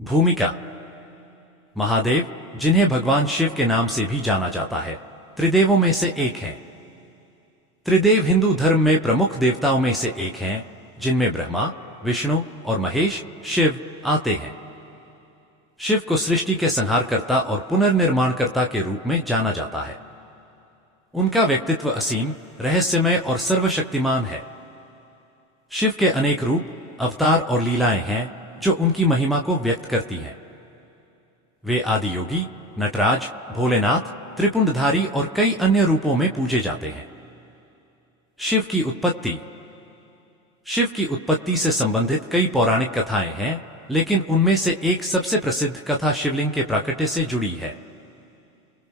भूमिका। महादेव, जिन्हें भगवान शिव के नाम से भी जाना जाता है, त्रिदेवों में से एक हैं। त्रिदेव हिंदू धर्म में प्रमुख देवताओं में से एक हैं, जिनमें ब्रह्मा, विष्णु और महेश शिव आते हैं। शिव को सृष्टि के संहारकर्ता और पुनर्निर्माणकर्ता के रूप में जाना जाता है। उनका व्यक्तित्व असीम, रहस्यमय और सर्वशक्तिमान है। शिव के अनेक रूप, अवतार और लीलाएं हैं जो उनकी महिमा को व्यक्त करती हैं। वे आदि योगी, नटराज, भोलेनाथ, त्रिपुंडधारी और कई अन्य रूपों में पूजे जाते हैं। शिव की उत्पत्ति। शिव की उत्पत्ति से संबंधित कई पौराणिक कथाएं हैं, लेकिन उनमें से एक सबसे प्रसिद्ध कथा शिवलिंग के प्राकट्य से जुड़ी है।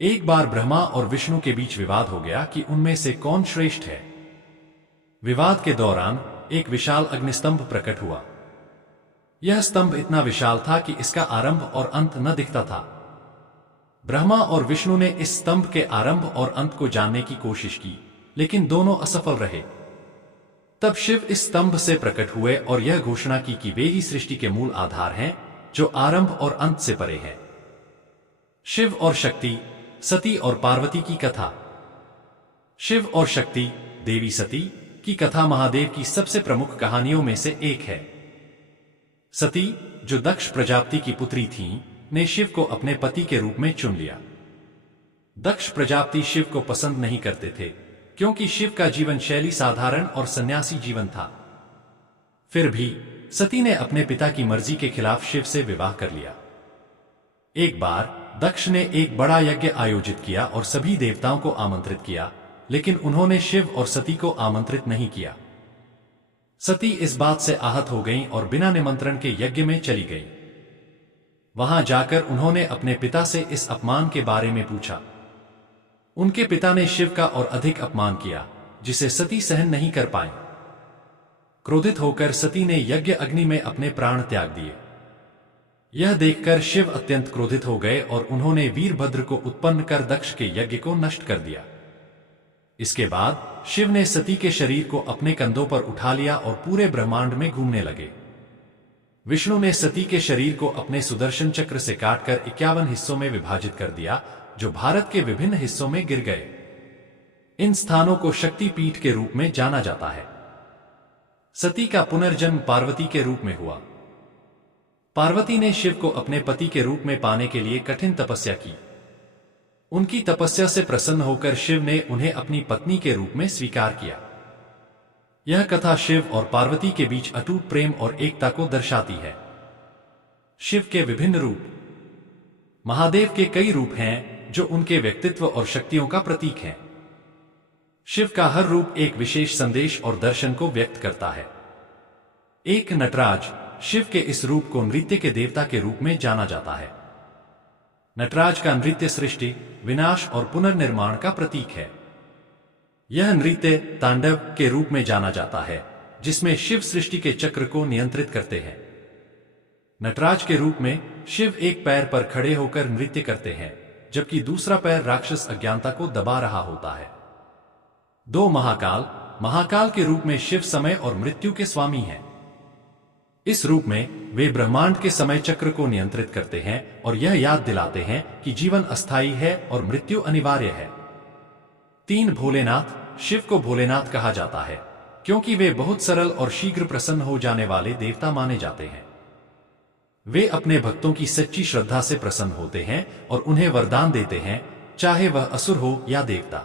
एक बार ब्रह्मा और विष्णु के बीच विवाद हो गया कि उनमें से कौन श्रेष्ठ है। विवाद के दौरान एक विशाल अग्निस्तंभ प्रकट हुआ। यह स्तंभ इतना विशाल था कि इसका आरंभ और अंत न दिखता था। ब्रह्मा और विष्णु ने इस स्तंभ के आरंभ और अंत को जानने की कोशिश की, लेकिन दोनों असफल रहे। तब शिव इस स्तंभ से प्रकट हुए और यह घोषणा की कि वे ही सृष्टि के मूल आधार हैं, जो आरंभ और अंत से परे हैं। शिव और शक्ति, सती और पार्वती की कथा। शिव और शक्ति, देवी सती की कथा महादेव की सबसे प्रमुख कहानियों में से एक है। सती, जो दक्ष प्रजापति की पुत्री थीं, ने शिव को अपने पति के रूप में चुन लिया। दक्ष प्रजापति शिव को पसंद नहीं करते थे, क्योंकि शिव का जीवन शैली साधारण और सन्यासी जीवन था। फिर भी सती ने अपने पिता की मर्जी के खिलाफ शिव से विवाह कर लिया। एक बार दक्ष ने एक बड़ा यज्ञ आयोजित किया और सभी देवताओं को आमंत्रित किया, लेकिन उन्होंने शिव और सती को आमंत्रित नहीं किया। सती इस बात से आहत हो गईं और बिना निमंत्रण के यज्ञ में चली गईं। वहां जाकर उन्होंने अपने पिता से इस अपमान के बारे में पूछा। उनके पिता ने शिव का और अधिक अपमान किया, जिसे सती सहन नहीं कर पाईं। क्रोधित होकर सती ने यज्ञ अग्नि में अपने प्राण त्याग दिए। यह देखकर शिव अत्यंत क्रोधित हो गए और उन्होंने वीरभद्र को उत्पन्न कर दक्ष के यज्ञ को नष्ट कर दिया। इसके बाद शिव ने सती के शरीर को अपने कंधों पर उठा लिया और पूरे ब्रह्मांड में घूमने लगे। विष्णु ने सती के शरीर को अपने सुदर्शन चक्र से काटकर 51 हिस्सों में विभाजित कर दिया, जो भारत के विभिन्न हिस्सों में गिर गए। इन स्थानों को शक्तिपीठ के रूप में जाना जाता है। सती का पुनर्जन्म पार्वती के रूप में हुआ। पार्वती ने शिव को अपने पति के रूप में पाने के लिए कठिन तपस्या की। उनकी तपस्या से प्रसन्न होकर शिव ने उन्हें अपनी पत्नी के रूप में स्वीकार किया। यह कथा शिव और पार्वती के बीच अटूट प्रेम और एकता को दर्शाती है। शिव के विभिन्न रूप। महादेव के कई रूप हैं जो उनके व्यक्तित्व और शक्तियों का प्रतीक हैं। शिव का हर रूप एक विशेष संदेश और दर्शन को व्यक्त करता है। एक नटराज, शिव के इस रूप को नृत्य के देवता के रूप में जाना जाता है। नटराज का नृत्य सृष्टि, विनाश और पुनर्निर्माण का प्रतीक है। यह नृत्य तांडव के रूप में जाना जाता है, जिसमें शिव सृष्टि के चक्र को नियंत्रित करते हैं। नटराज के रूप में शिव एक पैर पर खड़े होकर नृत्य करते हैं, जबकि दूसरा पैर राक्षस अज्ञानता को दबा रहा होता है। दो महाकाल, महाकाल के रूप में शिव समय और मृत्यु के स्वामी हैं। इस रूप में वे ब्रह्मांड के समय चक्र को नियंत्रित करते हैं और यह याद दिलाते हैं कि जीवन अस्थायी है और मृत्यु अनिवार्य है। तीन भोलेनाथ। शिव को भोलेनाथ कहा जाता है, क्योंकि वे बहुत सरल और शीघ्र प्रसन्न हो जाने वाले देवता माने जाते हैं। वे अपने भक्तों की सच्ची श्रद्धा से प्रसन्न होते हैं और उन्हें वरदान देते हैं, चाहे वह असुर हो या देवता।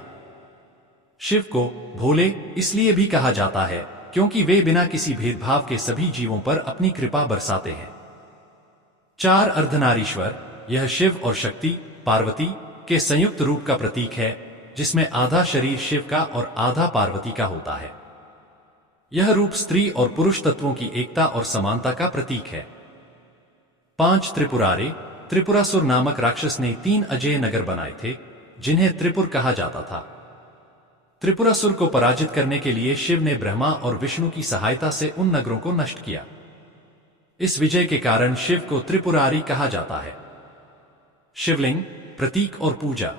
शिव को भोले इसलिए भी कहा जाता है क्योंकि वे बिना किसी भेदभाव के सभी जीवों पर अपनी कृपा बरसाते हैं। चार अर्धनारीश्वर। यह शिव और शक्ति, पार्वती के संयुक्त रूप का प्रतीक है, जिसमें आधा शरीर शिव का और आधा पार्वती का होता है। यह रूप स्त्री और पुरुष तत्वों की एकता और समानता का प्रतीक है। पांच त्रिपुरारे। त्रिपुरासुर नामक राक्षस ने 3 अजेय नगर बनाए थे, जिन्हें त्रिपुर कहा जाता था। त्रिपुरासुर को पराजित करने के लिए शिव ने ब्रह्मा और विष्णु की सहायता से उन नगरों को नष्ट किया। इस विजय के कारण शिव को त्रिपुरारी कहा जाता है। शिवलिंग, प्रतीक और पूजा।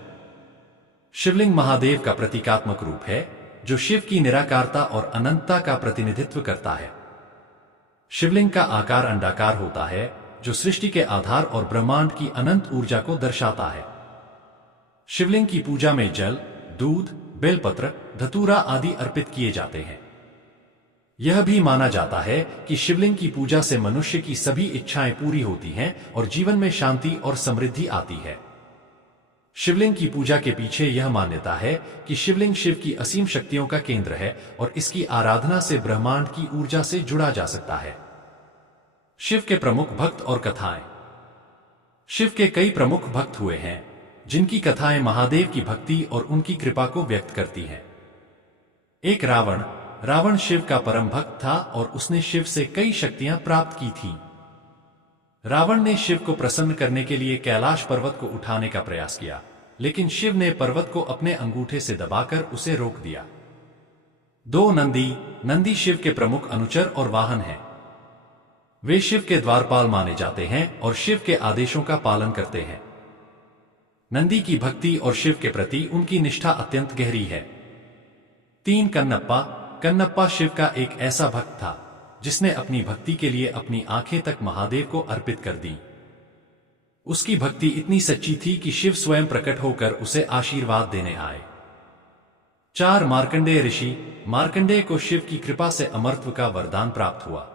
शिवलिंग महादेव का प्रतीकात्मक रूप है, जो शिव की निराकारता और अनंतता का प्रतिनिधित्व करता है। शिवलिंग का आकार अंडाकार होता है जो सृष्टि के आधार और ब्रह्मांड की अनंत ऊर्जा को दर्शाता है। शिवलिंग की पूजा में जल, दूध, बेलपत्र, धतूरा आदि अर्पित किए जाते हैं। यह भी माना जाता है कि शिवलिंग की पूजा से मनुष्य की सभी इच्छाएं पूरी होती हैं और जीवन में शांति और समृद्धि आती है। शिवलिंग की पूजा के पीछे यह मान्यता है कि शिवलिंग शिव की असीम शक्तियों का केंद्र है और इसकी आराधना से ब्रह्मांड की ऊर्जा से जुड़ा जा सकता है। शिव के प्रमुख भक्त और कथाएं। शिव के कई प्रमुख भक्त हुए हैं, जिनकी कथाएं महादेव की भक्ति और उनकी कृपा को व्यक्त करती हैं। एक रावण शिव का परम भक्त था और उसने शिव से कई शक्तियां प्राप्त की थीं। रावण ने शिव को प्रसन्न करने के लिए कैलाश पर्वत को उठाने का प्रयास किया, लेकिन शिव ने पर्वत को अपने अंगूठे से दबाकर उसे रोक दिया। 2 नंदी शिव के प्रमुख अनुचर और वाहन हैं। वे शिव के द्वारपाल माने जाते हैं और शिव के आदेशों का पालन करते हैं। नंदी की भक्ति और शिव के प्रति उनकी निष्ठा अत्यंत गहरी है। 3 कन्नप्पा शिव का एक ऐसा भक्त था जिसने अपनी भक्ति के लिए अपनी आंखें तक महादेव को अर्पित कर दी। उसकी भक्ति इतनी सच्ची थी कि शिव स्वयं प्रकट होकर उसे आशीर्वाद देने आए। 4 मार्कंडेय ऋषि। मार्कंडेय को शिव की कृपा से अमरत्व का वरदान प्राप्त हुआ।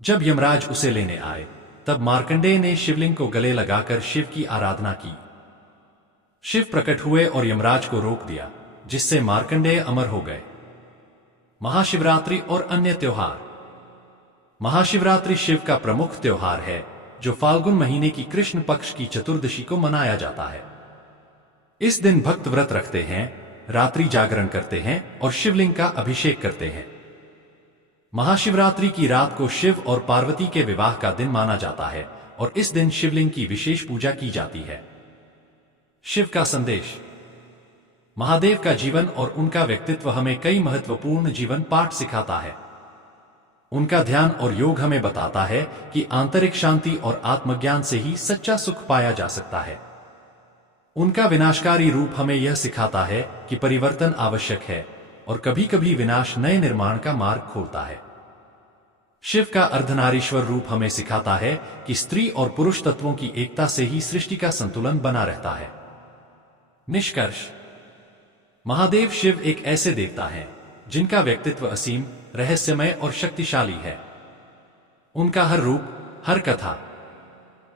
जब यमराज उसे लेने आए, तब मार्कंडेय ने शिवलिंग को गले लगाकर शिव की आराधना की। शिव प्रकट हुए और यमराज को रोक दिया, जिससे मार्कंडेय अमर हो गए। महाशिवरात्रि और अन्य त्योहार। महाशिवरात्रि शिव का प्रमुख त्योहार है, जो फाल्गुन महीने की कृष्ण पक्ष की चतुर्दशी को मनाया जाता है। इस दिन भक्त व्रत रखते हैं, रात्रि जागरण करते हैं और शिवलिंग का अभिषेक करते हैं। महाशिवरात्रि की रात को शिव और पार्वती के विवाह का दिन माना जाता है और इस दिन शिवलिंग की विशेष पूजा की जाती है। शिव का संदेश। महादेव का जीवन और उनका व्यक्तित्व हमें कई महत्वपूर्ण जीवन पाठ सिखाता है। उनका ध्यान और योग हमें बताता है कि आंतरिक शांति और आत्मज्ञान से ही सच्चा सुख पाया जा सकता है। उनका विनाशकारी रूप हमें यह सिखाता है कि परिवर्तन आवश्यक है और कभी-कभी विनाश नए निर्माण का मार्ग खोलता है। शिव का अर्धनारीश्वर रूप हमें सिखाता है कि स्त्री और पुरुष तत्वों की एकता से ही सृष्टि का संतुलन बना रहता है। निष्कर्ष। महादेव शिव एक ऐसे देवता हैं जिनका व्यक्तित्व असीम, रहस्यमय और शक्तिशाली है। उनका हर रूप, हर कथा